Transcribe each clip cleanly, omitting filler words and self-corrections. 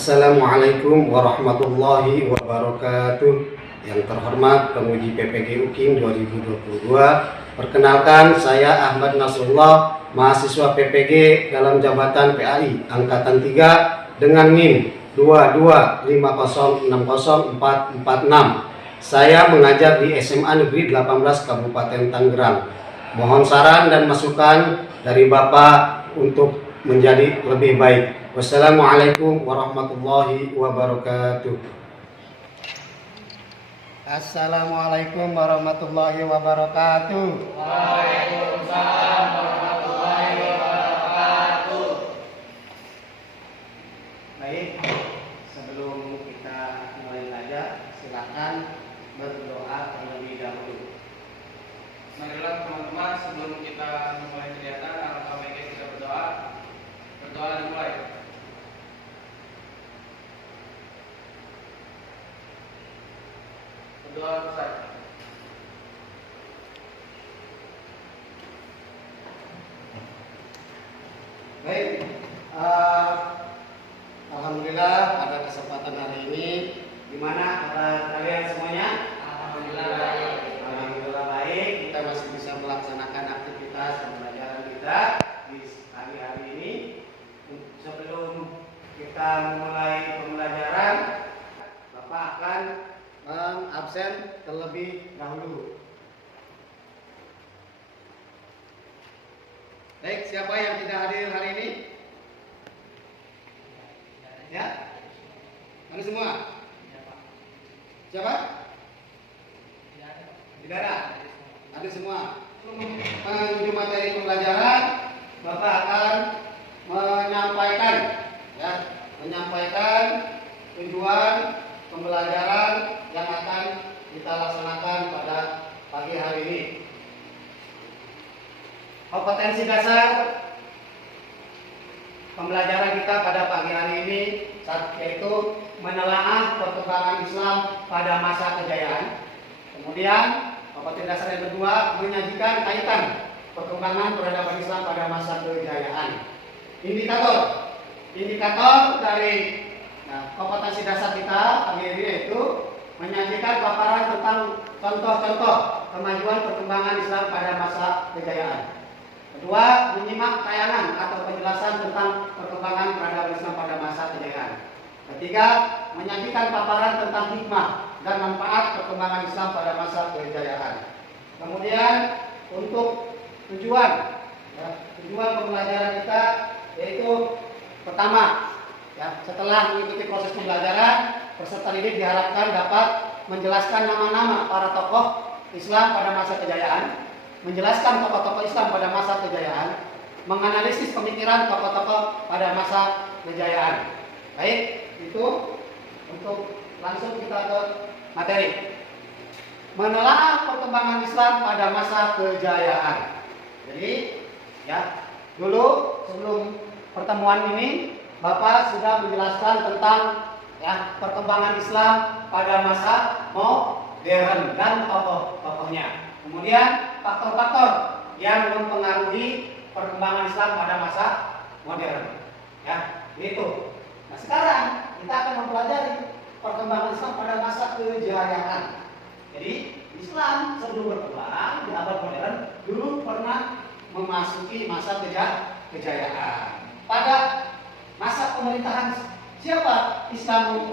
Assalamualaikum warahmatullahi wabarakatuh. Yang terhormat Pemuji PPG UKIM 2022, perkenalkan saya Ahmad Nasrullah, mahasiswa PPG dalam jabatan PAI Angkatan 3 dengan NIM 225060446. Saya mengajar di SMA Negeri 18 Kabupaten Tangerang. Mohon saran dan masukan dari Bapak untuk menjadi lebih baik. Wassalamualaikum warahmatullahi wabarakatuh. Assalamualaikum warahmatullahi wabarakatuh. Waalaikumsalam warahmatullahi wabarakatuh. Baik, sebelum kita mulai belajar, silakan berdoa terlebih dahulu. Marilah teman-teman, sebelum kita memulai kegiatan, alangkah baiknya kita berdoa. Berdoa dimulai. Berdoa selesai. Baik, alhamdulillah pada kesempatan hari ini, gimana kalian semuanya? Alhamdulillah baik. Alhamdulillah baik. Kita masih bisa melaksanakan aktivitas pembelajaran kita di pagi hari ini. Sebelum kita memulai pembelajaran, Bapak akan absen terlebih dahulu. Baik, siapa yang tidak hadir hari ini? Ya? Mana semua? Siapa? Tidak ada? Ada semua. Menuju materi pembelajaran, Bapak akan menyampaikan tujuan pembelajaran yang akan kita laksanakan pada pagi hari ini. Kompetensi dasar pembelajaran kita pada pagi hari ini yaitu menelaah perkembangan Islam pada masa kejayaan. Kemudian kompetensi dasar yang kedua, menyajikan kaitan perkembangan peradaban Islam pada masa kejayaan. Indikator dari kompetensi dasar kita pagi ini yaitu menyajikan paparan tentang contoh-contoh kemajuan perkembangan Islam pada masa kejayaan. Kedua, menyimak tayangan atau penjelasan tentang perkembangan peradaban Islam pada masa kejayaan. Ketiga, menyajikan paparan tentang hikmah dan manfaat perkembangan Islam pada masa kejayaan. Kemudian untuk tujuan pembelajaran kita yaitu pertama, setelah mengikuti proses pembelajaran, peserta didik diharapkan dapat menjelaskan nama-nama para tokoh Islam pada masa kejayaan, menjelaskan tokoh-tokoh Islam pada masa kejayaan, menganalisis pemikiran tokoh-tokoh pada masa kejayaan. Baik, itu untuk langsung kita ke materi. Menelaah perkembangan Islam pada masa kejayaan. Jadi, dulu sebelum pertemuan ini Bapak sudah menjelaskan tentang perkembangan Islam pada masa modern dan tokoh-tokohnya. Kemudian faktor-faktor yang mempengaruhi perkembangan Islam pada masa modern. Itu. Nah, sekarang kita akan mempelajari perkembangan Islam pada masa kejayaan. Jadi, Islam sebelum berkembang di abad modern dulu pernah memasuki masa kejayaan. Pada masa pemerintahan siapa Islam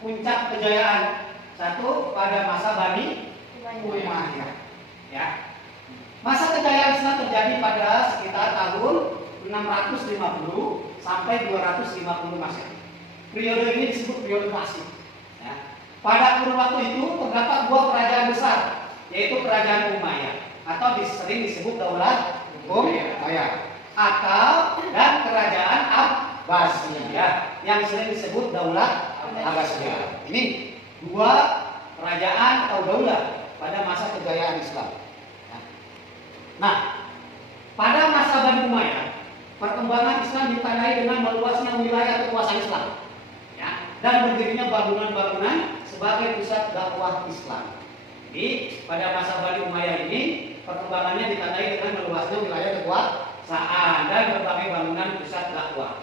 puncak kejayaan? Satu, pada masa Bani Umayyah. Masa kejayaan Islam terjadi pada sekitar tahun 650 sampai 250 Masehi. Periode ini disebut periode klasik. Pada kurun waktu itu terdapat dua kerajaan besar, yaitu kerajaan Umayyah atau sering disebut Daulat Umayyah, dan kerajaan Abbasiyah yang sering disebut Daulat Abbasiyah. Ini dua kerajaan atau daulah pada masa kejayaan Islam. Nah, pada masa Bani Umayyah, perkembangan Islam ditandai dengan meluasnya wilayah kekuasaan Islam, dan berdirinya bangunan-bangunan sebagai pusat dakwah Islam. Jadi, pada masa Bani Umayyah ini, perkembangannya ditandai dengan meluasnya wilayah kekuasaan dan berbagai bangunan pusat dakwah.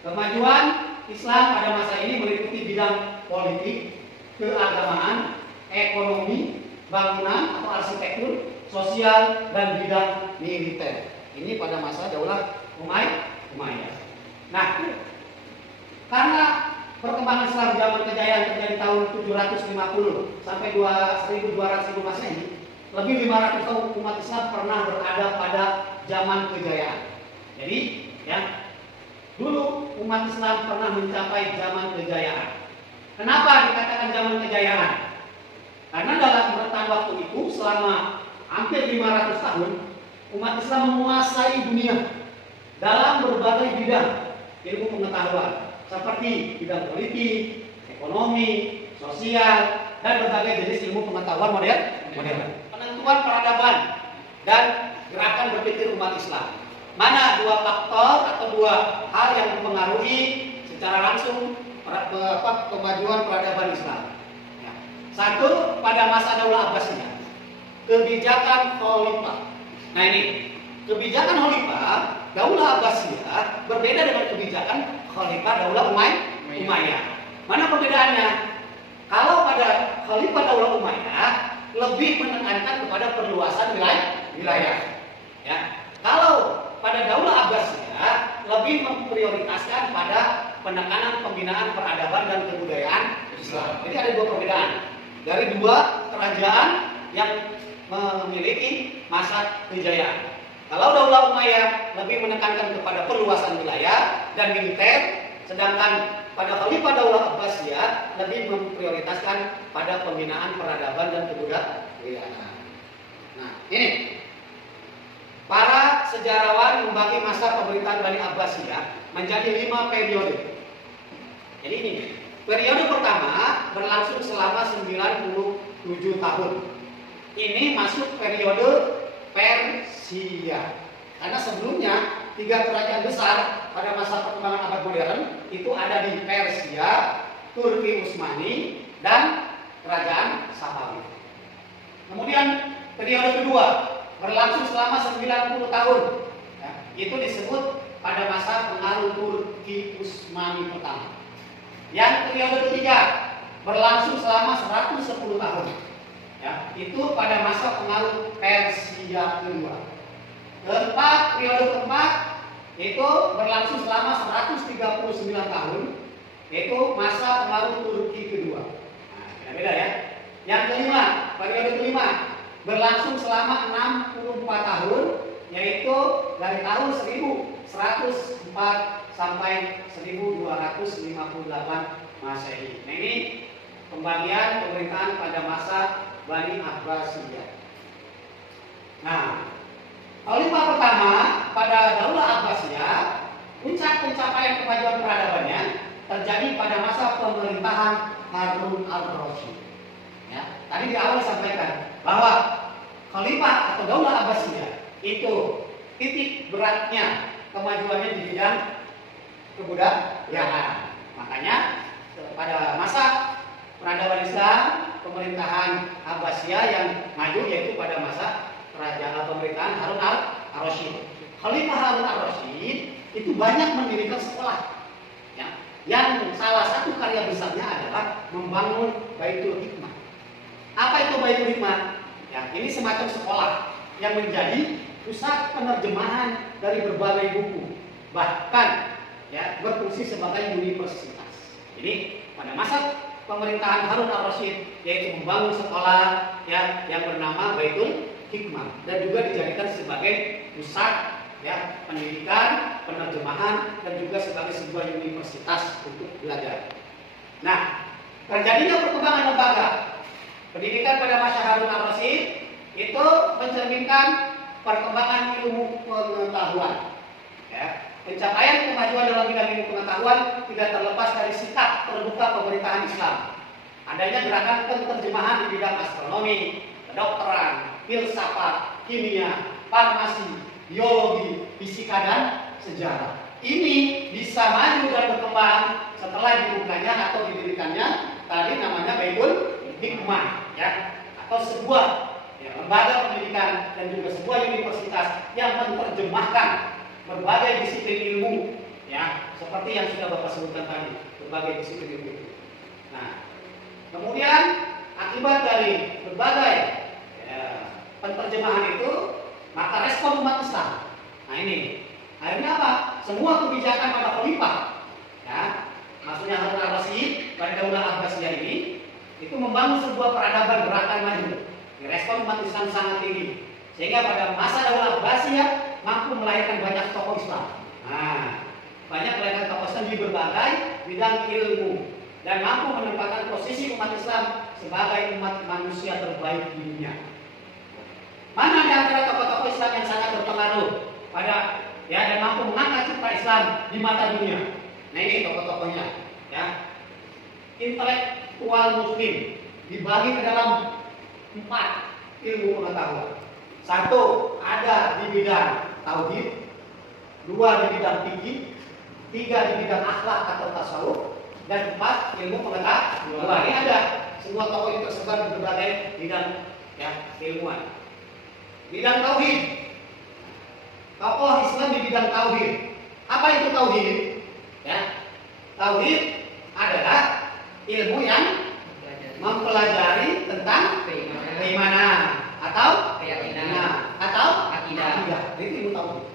Kemajuan Islam pada masa ini meliputi bidang politik, keagamaan, ekonomi, bangunan atau arsitektur, sosial, dan bidang militer. Ini pada masa Daulah Umayyah. Nah, karena perkembangan Islam zaman kejayaan terjadi tahun 750 sampai 1200 Masehi, lebih 500 tahun umat Islam pernah berada pada zaman kejayaan. Jadi, ya, dulu umat Islam pernah mencapai zaman kejayaan. Kenapa dikatakan zaman kejayaan? Karena dalam rentan waktu itu selama hampir 500 tahun umat Islam menguasai dunia dalam berbagai bidang ilmu pengetahuan seperti bidang politik, ekonomi, sosial, dan berbagai jenis ilmu pengetahuan modern. Penentuan peradaban dan gerakan berpikir umat Islam. Mana dua faktor atau dua hal yang mempengaruhi secara langsung kemajuan peradaban Islam. Ya. Satu, pada masa Daulah Abbasiyah, kebijakan khalifah. Nah ini, kebijakan khalifah Daulah Abbasiyah berbeda dengan kebijakan khalifah Daulah Umayyah. Mana perbedaannya? Kalau pada khalifah Daulah Umayyah lebih menekankan kepada perluasan wilayah. Ya. Kalau pada Daulah Abbasiyah lebih memprioritaskan pada penekanan pembinaan peradaban dan kebudayaan Islam. Jadi ada dua perbedaan dari dua kerajaan yang memiliki masa kejayaan. Kalau Daulah Umayyah lebih menekankan kepada perluasan wilayah dan militer, sedangkan pada Khalifah Daulah Abbasiyah lebih memprioritaskan pada pembinaan peradaban dan kebudayaan. Nah, ini para sejarawan membagi masa pemerintahan Bani Abbasiyah menjadi 5 periode. Jadi ini, periode pertama berlangsung selama 97 tahun. Ini masuk periode Persia. Karena sebelumnya 3 kerajaan besar pada masa perkembangan abad modern itu ada di Persia, Turki Utsmani, dan kerajaan Safavid. Kemudian periode kedua berlangsung selama 90 tahun. Ya, itu disebut pada masa pengaruh Turki Utsmani pertama. Yang periode ketiga berlangsung selama 110 tahun. Ya, itu pada masa pengaruh Persia kedua. Periode keempat itu berlangsung selama 139 tahun, yaitu masa pengaruh Turki kedua. Nah, beda ya. Yang kelima, periode kelima berlangsung selama 64 tahun, yaitu dari tahun 1104 sampai 1258 Masehi. Nah, ini pembagian pemerintahan pada masa Bani Abbasiyah. Nah, khalifah pertama pada Daulah Abbasiyah, puncak pencapaian kemajuan peradabannya terjadi pada masa pemerintahan Harun al-Rasyid. Ya, tadi di awal disampaikan bahwa khalifah atau Daulah Abbasiyah itu titik beratnya kemajuannya di bidang kebudayaan. Makanya pada masa peradaban Islam, pemerintahan Abbasiyah yang maju yaitu pada masa kerajaan pemerintahan Harun al-Rasyid. Khalifah Harun al-Rasyid itu banyak mendirikan sekolah. Ya, yang salah satu karya besarnya adalah membangun Baitul Hikmah. Apa itu Baitul Hikmah? Ya, ini semacam sekolah yang menjadi pusat penerjemahan dari berbagai buku, bahkan ya berfungsi sebagai universitas. Jadi pada masa pemerintahan Harun al-Rasyid yaitu membangun sekolah ya yang bernama Baitul Hikmah dan juga dijadikan sebagai pusat ya pendidikan, penerjemahan dan juga sebagai sebuah universitas untuk belajar. Nah, terjadinya perkembangan lembaga pendidikan pada masa Harun al-Rasyid itu mencerminkan perkembangan ilmu pengetahuan. Ya, pencapaian kemajuan dalam bidang ilmu pengetahuan tidak terlepas dari sikap terbuka pemerintahan Islam. Adanya gerakan penerjemahan di bidang astronomi, kedokteran, filsafat, kimia, farmasi, biologi, fisika dan sejarah. Ini bisa maju dan berkembang setelah dibukanya atau didirikannya tadi namanya Baitul Hikmah, ya, atau sebuah ya, lembaga pendidikan dan juga sebuah universitas yang menerjemahkan berbagai disiplin ilmu Ya, seperti yang sudah Bapak sebutkan tadi, berbagai disiplin ilmu itu. Nah, kemudian akibat dari berbagai penterjemahan itu, maka respon umat Islam. Nah ini, akhirnya apa? Semua kebijakan pada khalifah, ya, maksudnya Harun al-Rasyid pada Daulah Abbasiyah ini, itu membangun sebuah peradaban gerakan maju. Respon umat Islam sangat tinggi, sehingga pada masa Daulah Abbasiyah mampu melahirkan banyak tokoh Islam. Nah, banyak melahirkan tokoh Islam di berbagai bidang ilmu dan mampu menempatkan posisi umat Islam sebagai umat manusia terbaik di dunia. Mana di antara tokoh-tokoh Islam yang sangat berpengaruh pada dan mampu mengangkat citra Islam di mata dunia? Nah ini tokoh-tokohnya, ya. Intelektual Muslim dibagi ke dalam 4 ilmu pengetahuan. 1 ada di bidang tauhid, 2 di bidang fikih, 3 di bidang akhlak atau tasawuf, dan 4 ilmu pengetahuan. Ini ada semua tokoh itu tersebar di berbagai bidang, ya, ilmuwan. Bidang tauhid, tokoh Islam di bidang tauhid. Apa itu tauhid? Ya, tauhid adalah ilmu yang mempelajari tentang keimanan atau keyakinan atau akidah. Itu ilmu tauhid.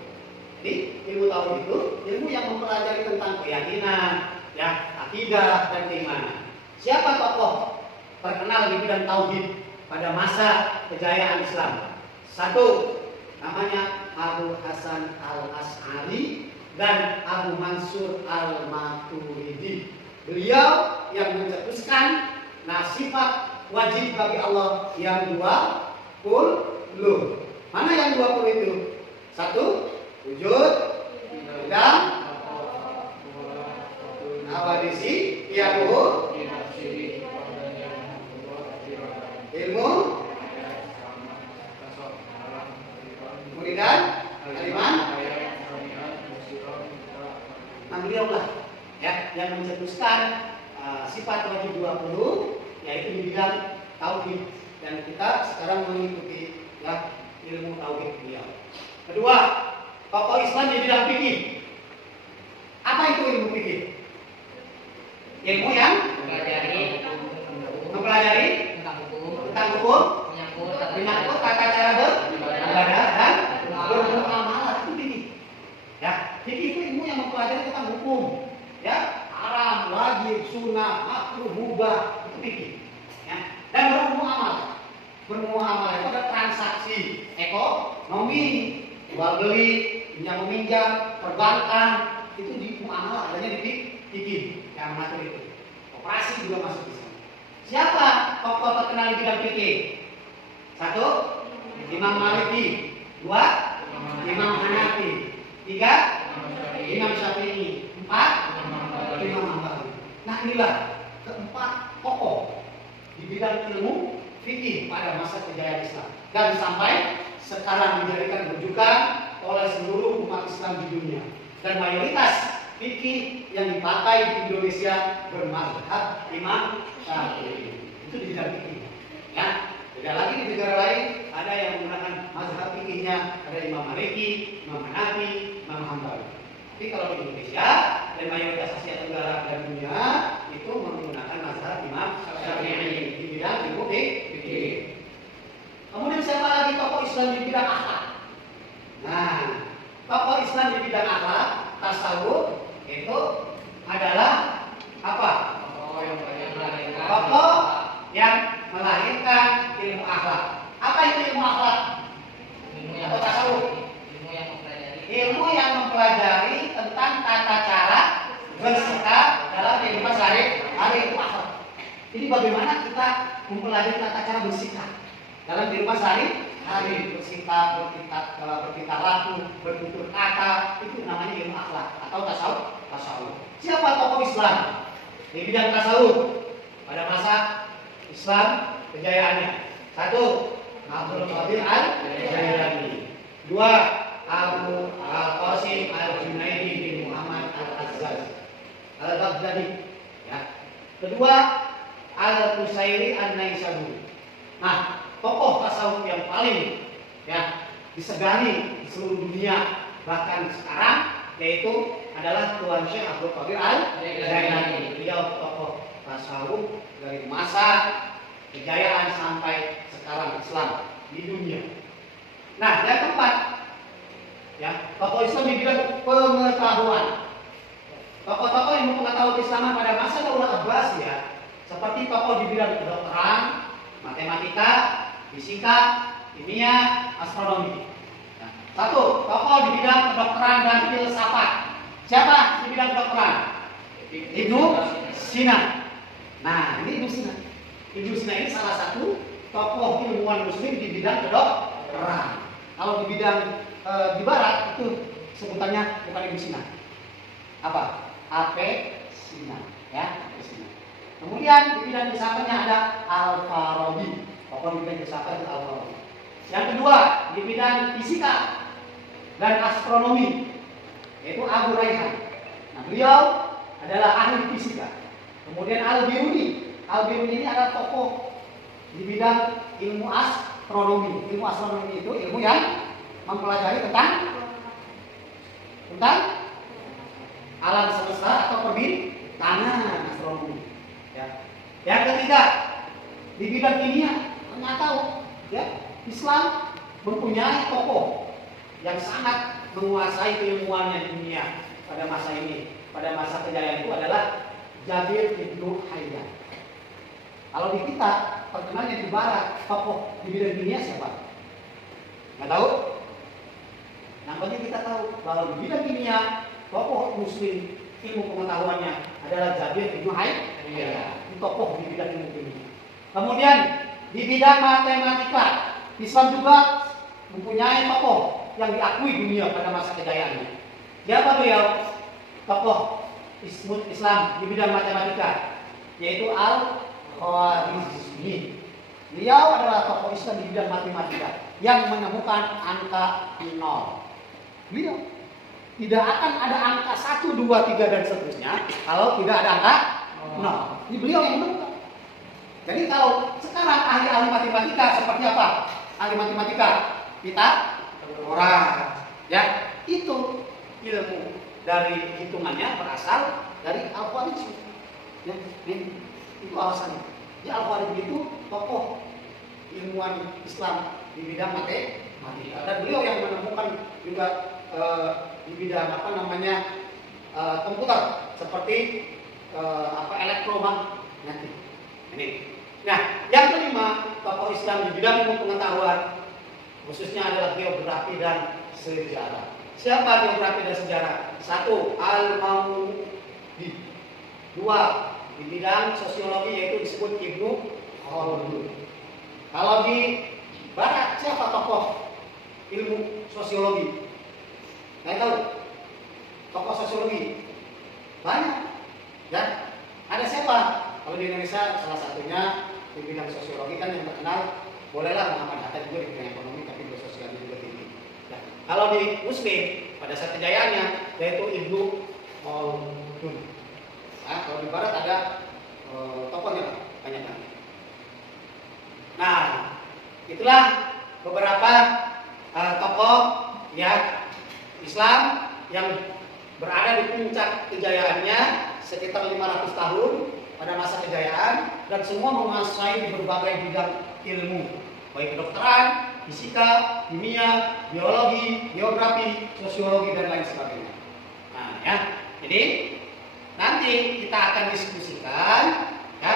Jadi ilmu tauhid itu ilmu yang mempelajari tentang keyakinan, ya, akidah dan keimanan. Siapa tokoh terkenal di bidang tauhid pada masa kejayaan Islam? 1 namanya Abu Hasan al-Asy'ari dan Abu Mansur al-Maturidi. Beliau yang mencetuskan sifat wajib bagi Allah yang 20. Mana yang 20 itu? 1 wujud, dan awadisi, yahu, ilmu, kemudian kalimat. Beliau lah, ya, yang mencetuskan sifat wajib 20, yaitu di bidang tauhid, dan kita sekarang mengikuti, ya, ilmu tauhid beliau. Kedua, tokoh Islam di bidang fikih. Apa itu ilmu fikih? Ilmu yang mempelajari tentang hukum, menyangkut tata cara beribadah dan bermuamalah. Itu fikih. Ya, fikih itu ilmu yang mempelajari tentang hukum, ya, haram, wajib, sunnah, makruh, mubah, itu fikih. Ya, dan bermuamalah. Bermuamalah itu ada transaksi ekonomi, jual beli, pinjam meminjam, perbankan, itu di muamalah, adanya di fikih yang mengatur itu. Operasi juga masuk di sana. Siapa tokoh terkenal di bidang fikih? 1 Imam Maliki, 2 Imam Hanafi, 3 Imam Syafi'i, 4 Imam Hambali. Nah inilah keempat tokoh di bidang ilmu fikih pada masa kejayaan Islam, dan sampai sekarang dijadikan rujukan oleh seluruh umat Islam di dunia. Dan mayoritas fikih yang dipakai di Indonesia bermazhab Imam Syafi'i. Itu di bidang fikih. Ya, beda lagi di negara lain ada yang menggunakan mazhab fikihnya, ada Imam Maliki, Imam Hanafi, Imam Hambali. Tapi kalau di Indonesia dan mayoritas Asia Tenggara dan dunia itu menggunakan mazhab Imam Syafi'i di bidang ilmu fikih. Kemudian siapa lagi tokoh Islam di bidang akhlak? Nah, tokoh Islam di bidang akhlak, tasawuf, itu adalah apa? Tokoh yang melahirkan ilmu akhlak. Apa itu ilmu akhlak? Atau tasawuf? Ilmu yang mempelajari tentang tata cara bersikap dalam kehidupan sehari-hari, itu akhlak. Jadi bagaimana kita mempelajari tata cara bersikap dalam kehidupan sehari-hari, bersikap, bertingkah laku, bertutur kata, itu namanya ilmu akhlak atau tasawuf. Siapa tokoh Islam di bidang tasawuf pada masa Islam kejayaannya? 1 Abdul Qadir al-Jailani, 2 Abu Al-Qasim al-Junaidi bin Muhammad al-Azzaz al-Baghdadi, ya. Kedua Al-Qusairi an-Naisaburi. Nah, tokoh tasawuf yang paling, ya, disegani di seluruh dunia, bahkan sekarang yaitu adalah Tuan Syekh Abdul Qadir Al-Jailani. Beliau tokoh tasawuf dari masa kejayaan sampai sekarang Islam di dunia. Nah, yang keempat, ya, tokoh Islam di bidang pengetahuan. Tokoh-tokoh yang mengetahui Islam pada masa Daulah Abbasiyah, seperti tokoh di bidang kedokteran, matematika, fisika, kimia, astronomi. Nah, satu, tokoh di bidang kedokteran dan filsafat. Siapa di bidang kedokteran? Ibnu Sina. Nah, ini Ibnu Sina. Ibnu Sina ini salah satu tokoh ilmuwan Muslim di bidang kedokteran. Kalau di bidang di Barat itu sebutannya bukan Ibnu Sina. Apa? Avicenna, ya, Avicenna. Kemudian di bidang filsafatnya ada Al-Farabi. Tokoh di bidang filsafat itu Al-Farabi. Yang kedua, di bidang fisika dan astronomi, yaitu Abu Rayhan. Nah, beliau adalah ahli fisika. Kemudian Al-Biruni. Al-Biruni ini adalah tokoh di bidang ilmu astronomi. Ilmu astronomi itu ilmu yang mempelajari tentang alam semesta atau perbintangan astronomi. Ya. Yang ketiga, di bidang kimia, Anda tahu, ya, Islam mempunyai tokoh yang sangat menguasai keilmuannya di dunia pada masa ini. Pada masa kejayaan itu adalah Jabir ibnu Hayyan. Kalau di kita, perkenalnya di Barat, tokoh di bidang kimia siapa? Nggak tahu? Nah, penting kita tahu bahwa di bidang kimia, tokoh Muslim ilmu pengetahuannya adalah Jabir ibnu Hayyan. Ini tokoh di bidang ilmu kimia. Kemudian di bidang matematika, Islam juga mempunyai tokoh yang diakui dunia pada masa kejayaannya. Siapa beliau? Tokoh Islam di bidang matematika, yaitu Al-Khwarizmi. Beliau adalah tokoh Islam di bidang matematika yang menemukan angka 0. Beliau tidak akan ada angka 1, 2, 3 dan seterusnya kalau tidak ada angka 0. Ini beliau yang menemukan. Jadi kalau sekarang ahli-ahli matematika seperti apa? Ahli matematika Pythagoras, ya, itu ilmu dari hitungannya berasal dari Al-Khwarizmi. Ya, itu alasannya. Ya, Al-Khwarizmi itu tokoh ilmuwan Islam di bidang matematika. Dan beliau yang menemukan juga di bidang komputer seperti elektromagnetik. Ini. Nah, yang kelima, tokoh Islam di bidang ilmu pengetahuan khususnya adalah geografi dan sejarah. Siapa geografi dan sejarah? 1. Al-Maudi. 2. Di bidang sosiologi yaitu disebut Ibnu Khaldun. Kalau di Barat siapa tokoh ilmu sosiologi? Saya tahu tokoh sosiologi banyak, ya. Ada siapa? Kalau di Indonesia salah satunya di bidang sosiologi kan yang terkenal, bolehlah Muhammad Hatta juga di bidang ekonomi, tapi beliau sosiologi juga tinggi. Nah, kalau di Muslim pada saat kejayaannya yaitu Ibnu Khaldun. Nah, kalau di Barat ada tokohnya banyak banget. Nah, itulah beberapa tokoh ya Islam yang berada di puncak kejayaannya sekitar 500 tahun pada masa kejayaan, dan semua menguasai di berbagai bidang ilmu, baik kedokteran, fisika, kimia, biologi, geografi, sosiologi dan lain sebagainya. Nah, ya. Jadi nanti kita akan diskusikan ya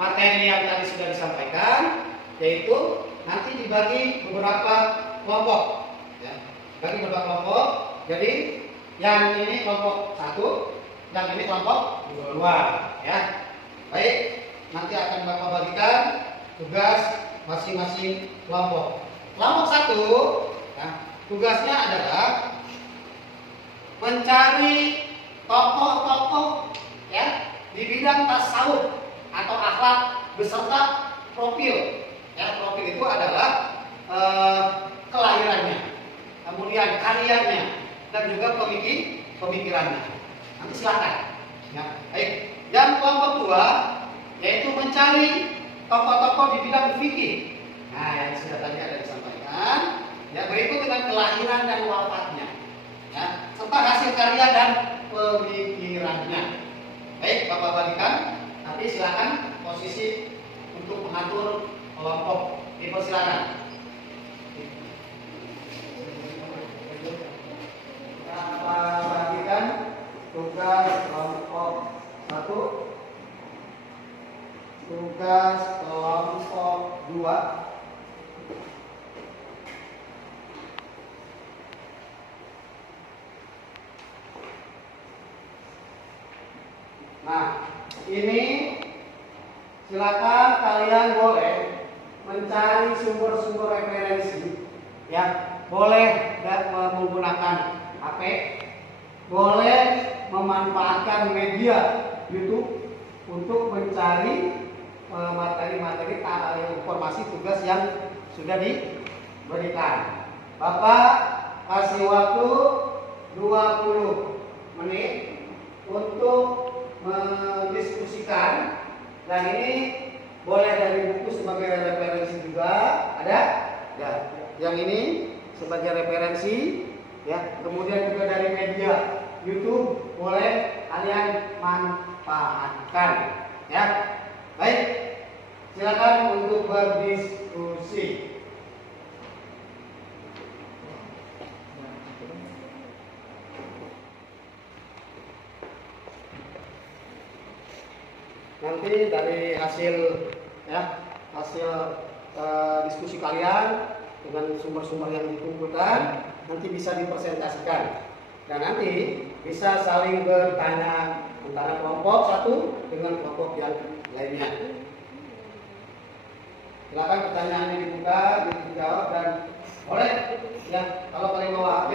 materi yang tadi sudah disampaikan, yaitu nanti dibagi beberapa kelompok ya. Bagi beberapa kelompok. Jadi yang ini kelompok 1, yang ini kelompok 2 ya. Baik, nanti akan Bapak bagikan tugas masing-masing kelompok. Kelompok 1 ya, tugasnya adalah mencari tokoh-tokoh ya di bidang tasawuf atau akhlak beserta profil. Ya, profil itu adalah kelahirannya, kemudian karyanya, dan juga pemikirannya. Nanti silakan. Ya, baik. Yang kelompok 2 yaitu mencari tokoh-tokoh di bidang fikih. Nah, yang sudah tadi ada disampaikan. Ya, berikut dengan kelahiran dan wafatnya. ya, serta hasil karya dan pemikirannya. Baik, Bapak bagikan. Nanti silakan posisi untuk mengatur kelompok. Dipersilakan. Bapak bagikan tugas kelompok 1, tugas kelompok 2. Nah, ini silakan kalian boleh mencari sumber-sumber referensi, ya. Boleh menggunakan HP, boleh memanfaatkan media YouTube untuk mencari materi-materi informasi tugas yang sudah diberikan. Bapak kasih waktu 20 menit untuk mendiskusikan, dan ini boleh dari buku sebagai referensi juga ada, ya. Yang ini sebagai referensi, ya. Kemudian juga dari media YouTube boleh kalian manfaatkan, ya. Baik, silakan untuk berdiskusi. Nanti dari hasil diskusi kalian dengan sumber-sumber yang dikumpulkan nanti bisa dipresentasikan, dan nanti bisa saling bertanya antara kelompok satu dengan kelompok yang lainnya. Silakan pertanyaannya dibuka, dijawab, dan boleh ya, kalau kalian bawa HP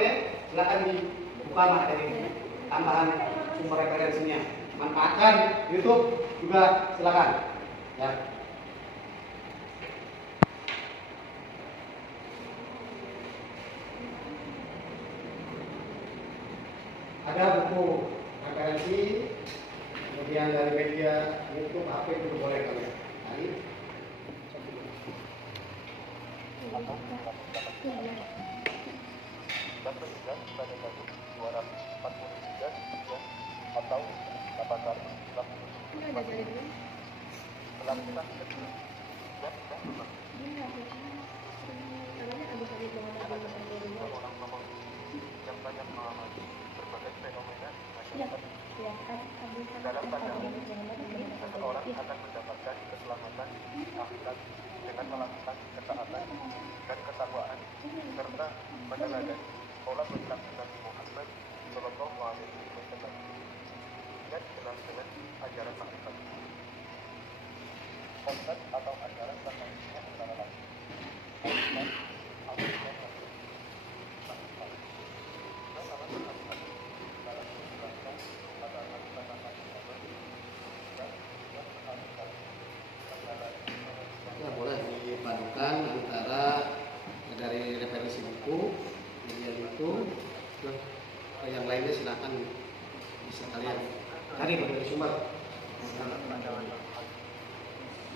silakan dibuka materi tambahan sumber referensinya. Manfaatkan YouTube juga silakan, ya. Ada buku referensi, kemudian dari media YouTube, HP itu boleh kalian. Dan petugas pada kasus 243 atau 8 kali 60 pelakukan kedua dan orang nomor yang banyak mengalami berbagai fenomena masyarakat. Dalam pandangan, seseorang akan mendapatkan keselamatan akhirat dengan melakukan ketaatan dan ketakwaan serta meneladani pola perilaku Nabi Muhammad Shallallahu Alaihi Wasallam dan jelas dengan ajaran makrifat. Konsep atau ajaran terkait antara lain konsep atau ya, boleh dipadukan antara dari referensi buku, media itu, yang lainnya silakan bisa kalian cari dari sumber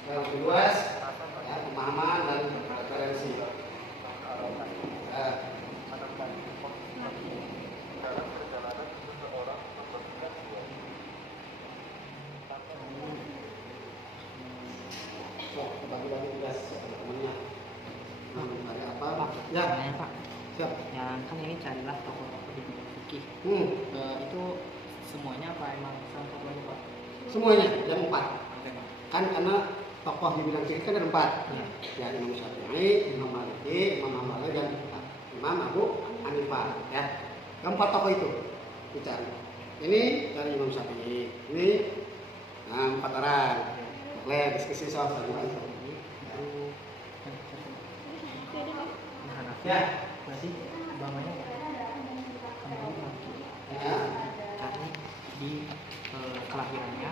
yang luas, ya, pemahaman dan referensi. dalam perjalanan seseorang membersihkan dua. Bagi-bagi tugas teman-temannya. Ada apa? Ya, Pertanyaan, Pak. siap. Yang kan ini carilah tokoh-tokoh di bidang fikih. Itu semuanya apa emang salah satu aja, Pak? Semuanya yang 4. Oke, Pak. Kan karena tokoh di bidang fikih kan ada 4. Iya. Ya, Imam Syafi'i, Imam Maliki, Imam Hambali, dan Imam Abu Hanifah, ya. Keempat tokoh itu dicari. Ini dari Imam Syafi'i. Ini 4 orang. Boleh diskusi soal satu. Ya. Berarti bapaknya Ya. cari di kelahirannya,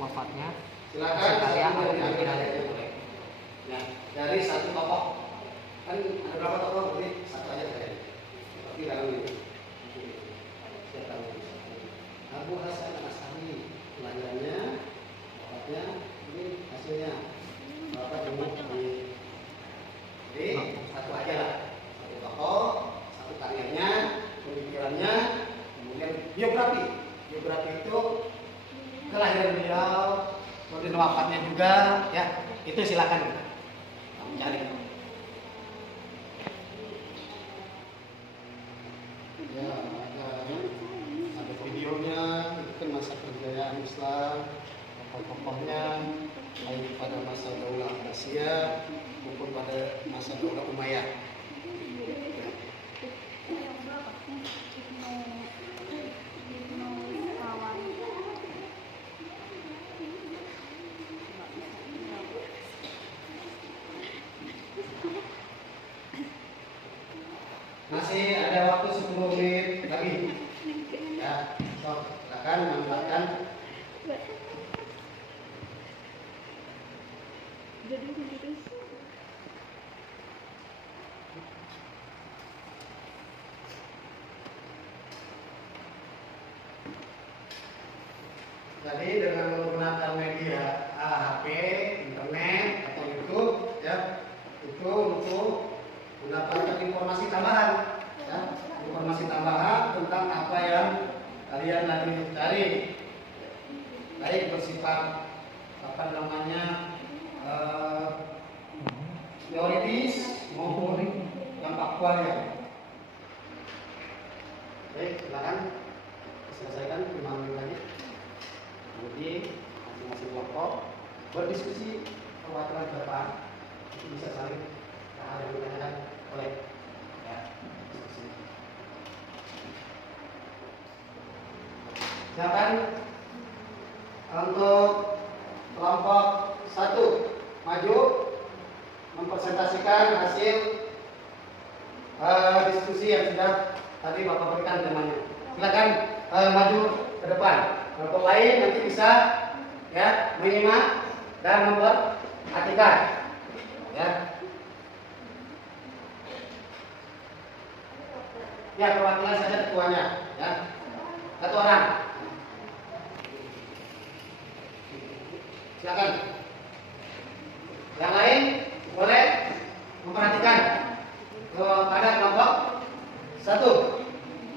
wafatnya, Silakan karya satu dari atau anda aja boleh. Ya, dari satu tokoh. Kan ada berapa tokoh? Jadi satu aja saya. Tapi dalam ini. Siapa yang bisa? Abu Hasan Al-Asy'ari, kelahirannya, wafatnya, ini hasilnya. Bapak ini. Jadi satu aja lah. Satu tokoh, satu karyanya, pemikiran dari beliau, kemudian wafatnya juga, ya itu silakan cari. Ya, ada videonya, itu kan masa kejayaan Islam, tokoh-tokohnya, baik pada masa Daulah Abbasiyah maupun pada masa Daulah Umayyah. Masih ada waktu 10 menit lagi. Ya, so, silakan menambahkan. Jadi dengan menggunakan media HP, internet atau YouTube, ya, itu untuk mendapatkan informasi tambahan, ya, informasi tambahan tentang apa yang kalian lagi cari, baik bersifat apa namanya teoritis maupun yang faktual ya. Baik, silakan selesaikan 5 menit lagi. Kemudian masing-masing kelompok berdiskusi perwakilan ke depan, itu bisa saling hal yang ditanyakan oleh ya, diskusi. Silakan untuk kelompok 1 maju mempresentasikan hasil diskusi yang sudah tadi Bapak berikan temanya. Silakan maju ke depan. Kelompok lain nanti bisa ya menyimak dan memperhatikan ya. Ya, perwakilan saja ketuanya ya. 1 orang. Silakan. Yang lain boleh memperhatikan kepada kelompok 1.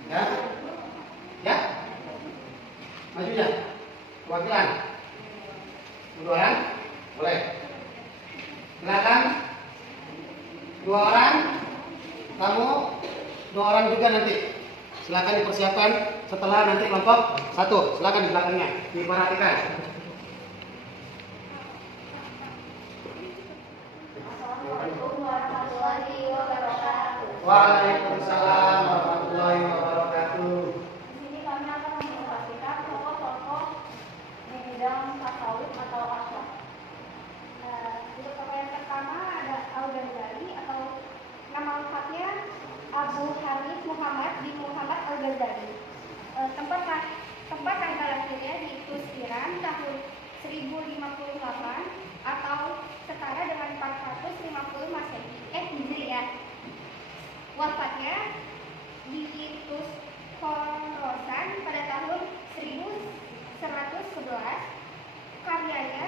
Ya. Ya. Majunya. Perwakilan. 2 orang. Boleh. Silakan. 2 orang. Kamu 2 orang juga nanti. Silakan dipersiapkan setelah nanti kelompok 1. Silakan di belakangnya diperhatikan. Waalaikumsalam warahmatullahi wabarakatuh. Di sini kami akan menginformasikan tokoh-tokoh di bidang tasawuf atau akhlak. Untuk tokoh yang pertama ada Al-Ghazali atau nama lengkapnya Abu Hanif Muhammad bin Muhammad Al-Ghazali. Tempat tanggal lahirnya di Tus Iran tahun 1058 atau setara dengan 450 Masehi. Hijriah. Wafatnya di Tus Khorasan pada tahun 1111. Karyanya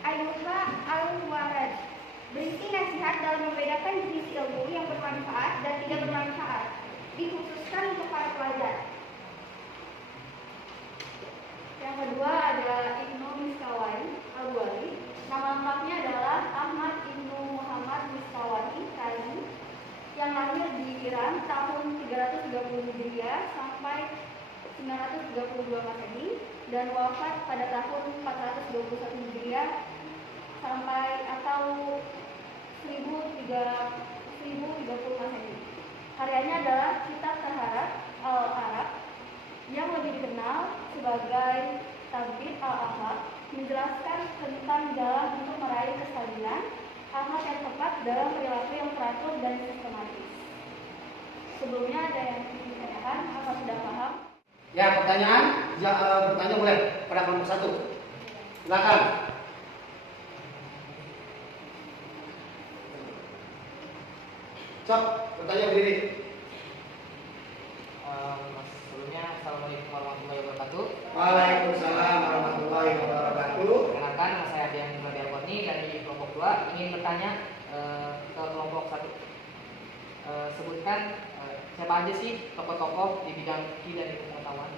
Ayuha Al-Waraj berisi nasihat dalam membedakan jenis ilmu yang bermanfaat dan tidak bermanfaat, dikhususkan untuk para pelajar. Yang kedua ada Ibnu Miskawai Al-Wali. Nama lengkapnya adalah Ahmad Ibnu Muhammad Miskawai Kaini, yang lahir di Iran tahun 330 Hijriah sampai 932 Masehi dan wafat pada tahun 421 Hijriah sampai atau 1030 Masehi. Karyanya adalah Kitab Taharat Al-Arab yang lebih dikenal sebagai Tabid Al-Akhlaq, menjelaskan tentang jalan untuk meraih kestabilan akhlak yang tepat dalam perilaku yang teratur dan sistematis. Sebelumnya ada yang ditanyakan, apa sudah paham? Ya, pertanyaan, bertanya boleh pada kelompok 1. Silakan. Cok, bertanya berdiri. Sebelumnya, Assalamualaikum warahmatullahi wabarakatuh. Waalaikumsalam warahmatullahi wabarakatuh. Perkenalkan, nama saya Dian Muhammad Al-Qurni dari kelompok 2. Ingin bertanya ke kelompok 1. Sebutkan siapa aja sih tokoh-tokoh di bidang fikih dan ilmu pengetahuan?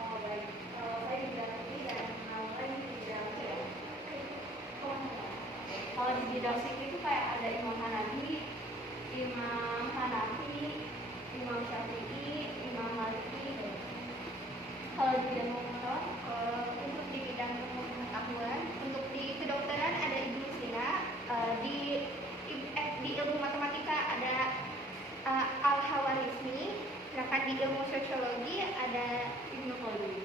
Oh baik, kalau saya di bidang ini dan namanya Kalau di bidang fikih itu kayak ada Imam Hanafi, Imam Syafi'i, Imam Maliki. Kalau di bidang untuk di bidang pengetahuan, untuk di kedokteran ada Ibnu Sina, di ilmu matematika ada Al-Hawarizmi, sedangkan di ilmu sosiologi ada Ibnu Khaldun.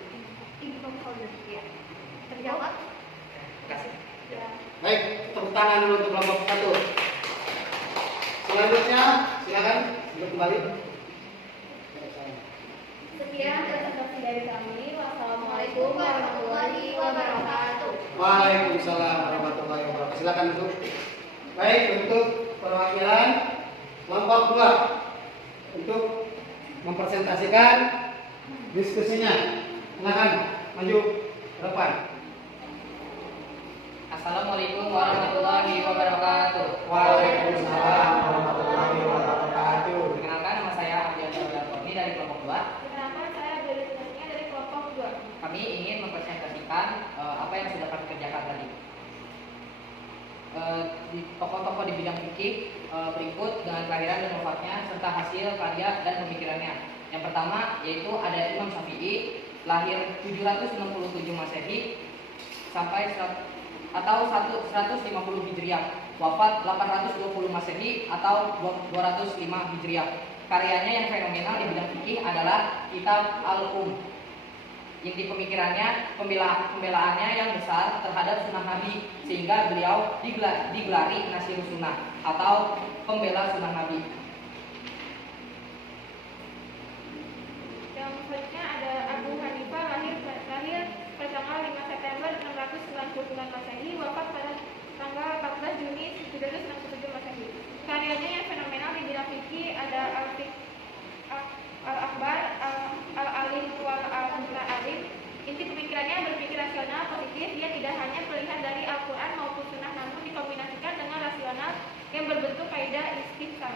Ya. Terjawab? Terima kasih. Ya. Baik, tepuk tangan dulu untuk kelompok 1. Selanjutnya, silakan duduk kembali. Sekian presentasi dari kami. Wassalamualaikum warahmatullahi wabarakatuh. Waalaikumsalam warahmatullahi wabarakatuh. Silakan duduk. Baik, untuk perwakilan kelompok 2 untuk mempresentasikan diskusinya. Silakan maju ke depan. Assalamualaikum warahmatullahi wabarakatuh. Waalaikumsalam warahmatullahi wabarakatuh. Perkenalkan, nama saya Abdian Ini dari kelompok 2. Perkenalkan, saya Belisnya dari kelompok 2. Kami ingin mempresentasikan apa yang sudah kami kerjakan tadi. Di tokoh-tokoh di bidang fikih berikut dengan kelahiran dan wafatnya serta hasil karya dan pemikirannya. Yang pertama yaitu ada Imam Syafi'i, lahir 767 Masehi sampai 150 Hijriah, wafat 820 Masehi atau 205 Hijriah. Karyanya yang fenomenal di bidang fikih adalah Kitab Al-Um. Inti pemikirannya pembelaannya yang besar terhadap sunnah Nabi, sehingga beliau digelari Nasirus Sunnah atau pembela sunnah Nabi. Yang selanjutnya ada Abu Hanifah, lahir pada tanggal 5 September 699 Masehi, wafat pada tanggal 14 Juni 767 Masehi. Karyanya yang fenomenal di bidang fikih ada Al-Akhbar, Al-Alim wal Al-Alim. Inti pemikirannya berpikir rasional, positif. Dia tidak hanya melihat dari Al-Quran maupun Sunnah, namun dikombinasikan dengan rasional yang berbentuk kaidah istihsan.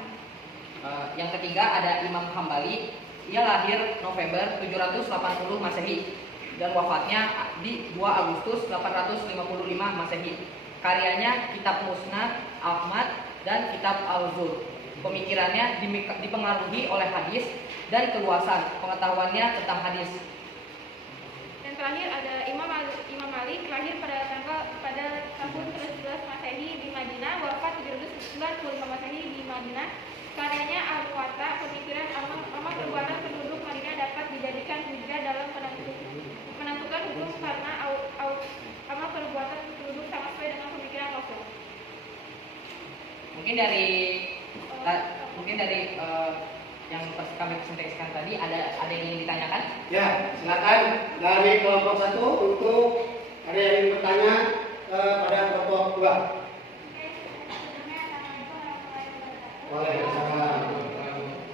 Yang ketiga ada Imam Hambali. Ia lahir November 780 Masehi dan wafatnya di 2 Agustus 855 Masehi. Karyanya Kitab Musnad Ahmad dan Kitab Al-Zuhd. Pemikirannya dipengaruhi oleh hadis dan keluasan pengetahuannya tentang hadis. Dan terakhir ada Imam Malik, lahir pada tahun 11 Masehi di Madinah, wafat 795 Masehi di Madinah. Karyanya Al-Muwatta, pemikiran amal perbuatan penduduk Madinah dapat dijadikan hujjah dalam menentukan hukum karena amal perbuatan penduduk sama sesuai dengan pemikiran Rasul. Mungkin dari yang kami presentasikan tadi ada yang ingin ditanyakan? Ya, silakan dari kelompok 1 untuk ada yang ingin bertanya pada kelompok 2. Waalaikumsalam.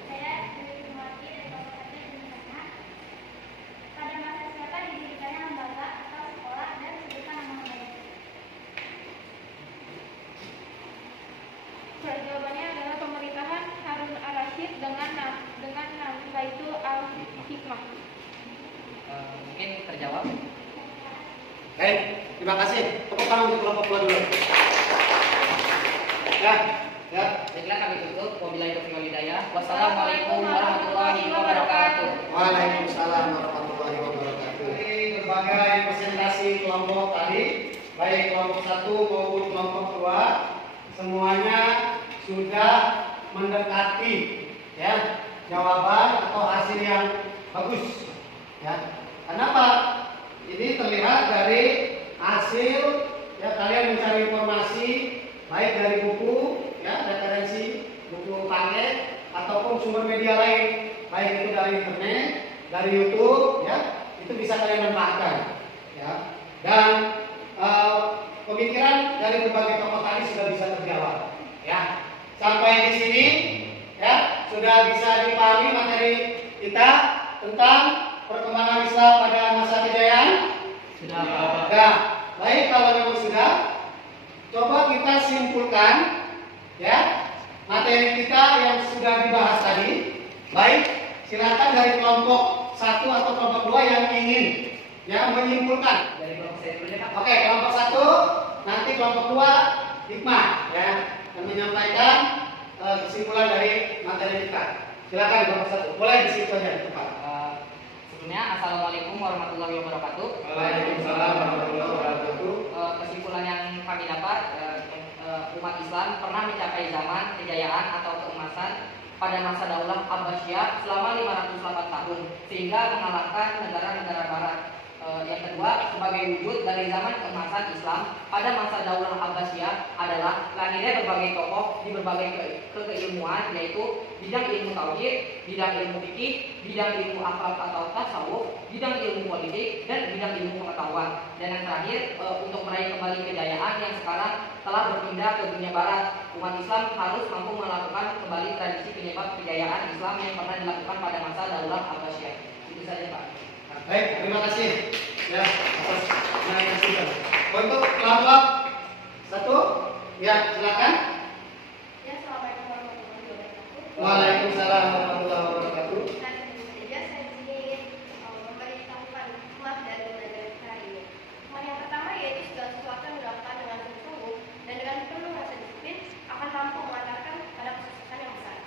Saya Dimawati dari kelompok 1 ingin bertanya, pada masa siapa didirikannya lembaga atau sekolah dan sebutkan nama lembaganya? Jawabannya adalah pemerintahan Harun Ar-Rasyid dengan nama itu Al-Hikmah. Mungkin terjawab. Baik, terima kasih. Tepuk tangan untuk kelompok 2 dulu. Ya. Baiklah, kami tutup. Wabillahi taufiq wal hidayah. Wassalamualaikum warahmatullahi wabarakatuh. Waalaikumsalam warahmatullahi wabarakatuh. Dari berbagai presentasi kelompok tadi, baik kelompok 1 maupun kelompok 2, semuanya sudah mendekati ya jawaban atau hasil yang bagus. Ya. Kenapa? Ini terlihat dari hasil ya kalian mencari informasi baik dari buku ya referensi buku paket ataupun sumber media lain, baik itu dari internet, dari YouTube ya, itu bisa kalian manfaatkan ya. Dan pemikiran dari berbagai tokoh tadi sudah bisa terjawab ya. Sampai di sini ya sudah bisa dipahami materi kita tentang perkembangan Islam pada masa kejayaan. Sudah. Ya, baik kalau memang sudah, coba kita simpulkan ya materi kita yang sudah dibahas tadi. Baik, silakan dari kelompok 1 atau kelompok 2 yang ingin ya menyimpulkan. Dari kelompok saya dulu ya, Pak. Oke, kelompok 1, nanti kelompok 2 Hikmah ya, dan menyampaikan kesimpulan dari materi kita. Silakan Bapak Satu. Boleh di situ aja di tempat. Sebelumnya, Assalamualaikum warahmatullahi wabarakatuh. Waalaikumsalam warahmatullahi wabarakatuh. Kesimpulan yang kami dapat, umat Islam pernah mencapai zaman kejayaan atau keemasan pada masa Daulah Abbasiyah selama 508 tahun, sehingga mengalahkan negara-negara Barat. Yang kedua, sebagai wujud dari zaman keemasan Islam pada masa Daulah Abbasiyah adalah lahirnya berbagai tokoh di berbagai keilmuan, yaitu bidang ilmu tauhid, bidang ilmu fikih, bidang ilmu akhlak atau tasawuf, bidang ilmu politik, dan bidang ilmu pengetahuan. Dan yang terakhir, untuk meraih kembali kejayaan yang sekarang telah berpindah ke dunia Barat, umat Islam harus mampu melakukan kembali tradisi penyebab kejayaan Islam yang pernah dilakukan pada masa Daulah Abbasiyah. Itu saja, Pak. Baik, terima kasih ya atas penyampaian. Untuk kelompok satu, ya silakan. Ya, assalamualaikum warahmatullahi wabarakatuh. Waalaikumsalam warahmatullahi wabarakatuh. Nah, tentu saja saya ingin memberitahukan hikmah dari pembelajaran kita hari ini. Hikmah yang pertama yaitu segala sesuatu yang dilakukan dengan sungguh-sungguh dan dengan penuh rasa disiplin akan mampu mengantarkan pada kesuksesan yang besar.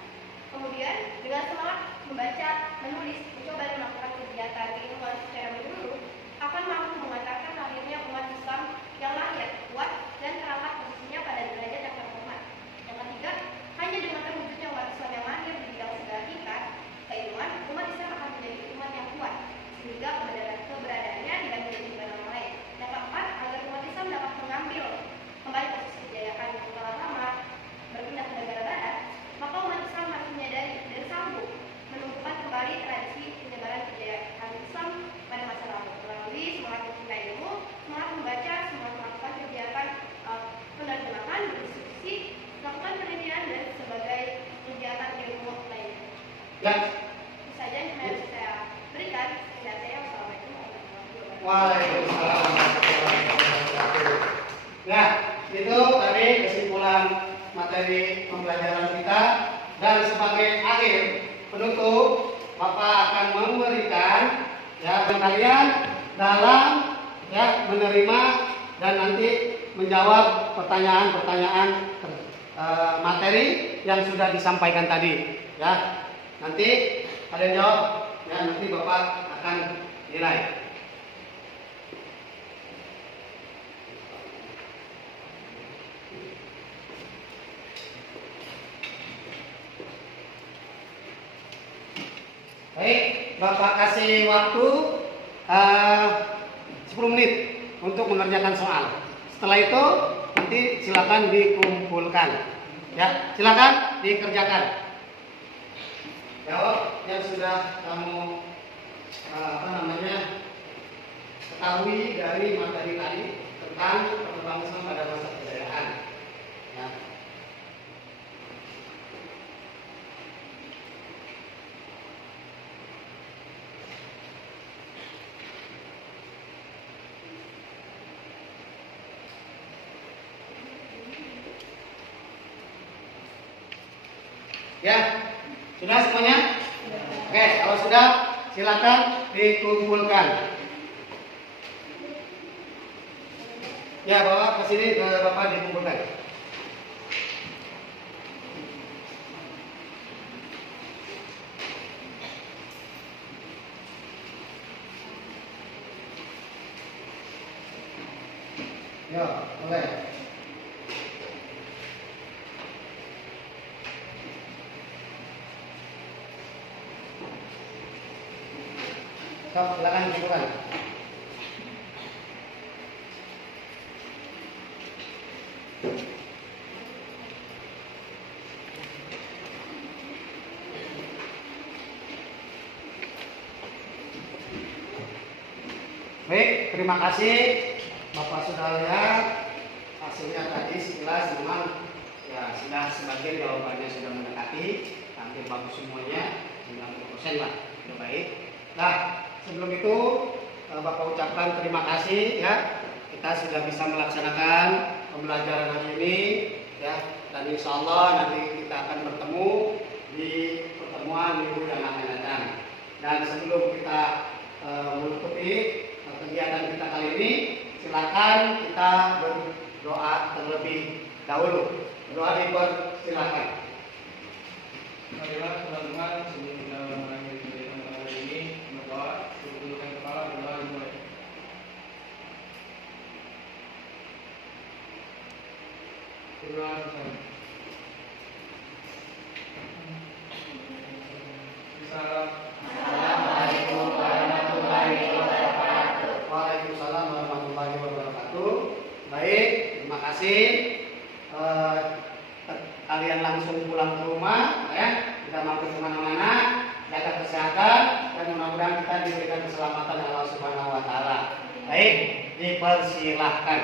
Kemudian, dengan semangat membaca, menulis, mencoba dan melakukan kegiatan keilmuan secara menyeluruh akan mampu mengantarkan lahirnya umat Islam yang lahir, kuat, dan terangkat posisinya pada derajat yang terhormat. Yang ketiga, hanya dengan terwujudnya umat Islam yang lahir di bidang segala tingkat keilmuan, umat Islam akan menjadi umat yang kuat, sehingga keberadaannya tidak menjadi beban orang lain. Yang keempat, agar umat Islam dapat mengambil kembali posisi kejayaan yang telah lama berpindah ke negara barat, maka umat Islam harus menyadari dan sanggup menumbuhkan kembali tradisi penyebaran kejayaan Islam pada masa lalu melalui semangat mencinta ilmu, semangat membaca, semangat melakukan kegiatan penerjemahan, berdiskusi, melakukan penelitian dan sebagai kegiatan ilmu lainnya. Ya. Itu saja yang harus saya berikan. Dan saya wassalamualaikum warahmatullahi wabarakatuh. Waalaikumsalam warahmatullahi wabarakatuh. Ya, itu tadi kesimpulan materi pembelajaran kita, dan sebagai akhir penutup Bapak akan memberikan ya kalian dalam ya menerima dan nanti menjawab pertanyaan-pertanyaan materi yang sudah disampaikan tadi ya. Nanti kalian jawab ya, nanti Bapak akan nilai. Baik, Bapak kasih waktu 10 menit untuk mengerjakan soal. Setelah itu nanti silakan dikumpulkan. Ya, silakan dikerjakan. Jawab yang sudah kamu ketahui dari materi tadi tentang perkembangan Islam pada masa kejayaan. Ya. Ya, sudah semuanya? Oke, kalau sudah silakan dikumpulkan. Ya, bawa ke sini ke Bapak dikumpulkan. Ya, boleh. Silakan dikumpulkan. Baik, terima kasih Bapak sudah lihat hasilnya tadi sekilas memang ya sudah sebagian jawabannya sudah mendekati, hampir bagus semuanya, 90% lah, sudah baik. Nah, sebelum itu Bapak ucapkan terima kasih ya, kita sudah bisa melaksanakan pembelajaran hari ini ya, dan insya Allah nanti kita akan bertemu di pertemuan minggu yang akan datang. Dan sebelum kita menutupi kegiatan kita kali ini, silakan kita berdoa terlebih dahulu. Berdoa dipersilakan. Marilah teman-teman sebelum kita mengakhiri kegiatan kali ini berdoa, tundukkan kepala, berdoa dimulai. Berdoa bersama. Salam. Assalamualaikum warahmatullahi wabarakatuh. Waalaikumsalam warahmatullahi wabarakatuh. Baik, terima kasih. Kalian langsung pulang ke rumah, ya. Tidak mampir kemana-mana, jaga kesehatan, dan mudah-mudahan kita diberikan keselamatan Allah Subhanahu Wa Taala. Baik, dipersilahkan.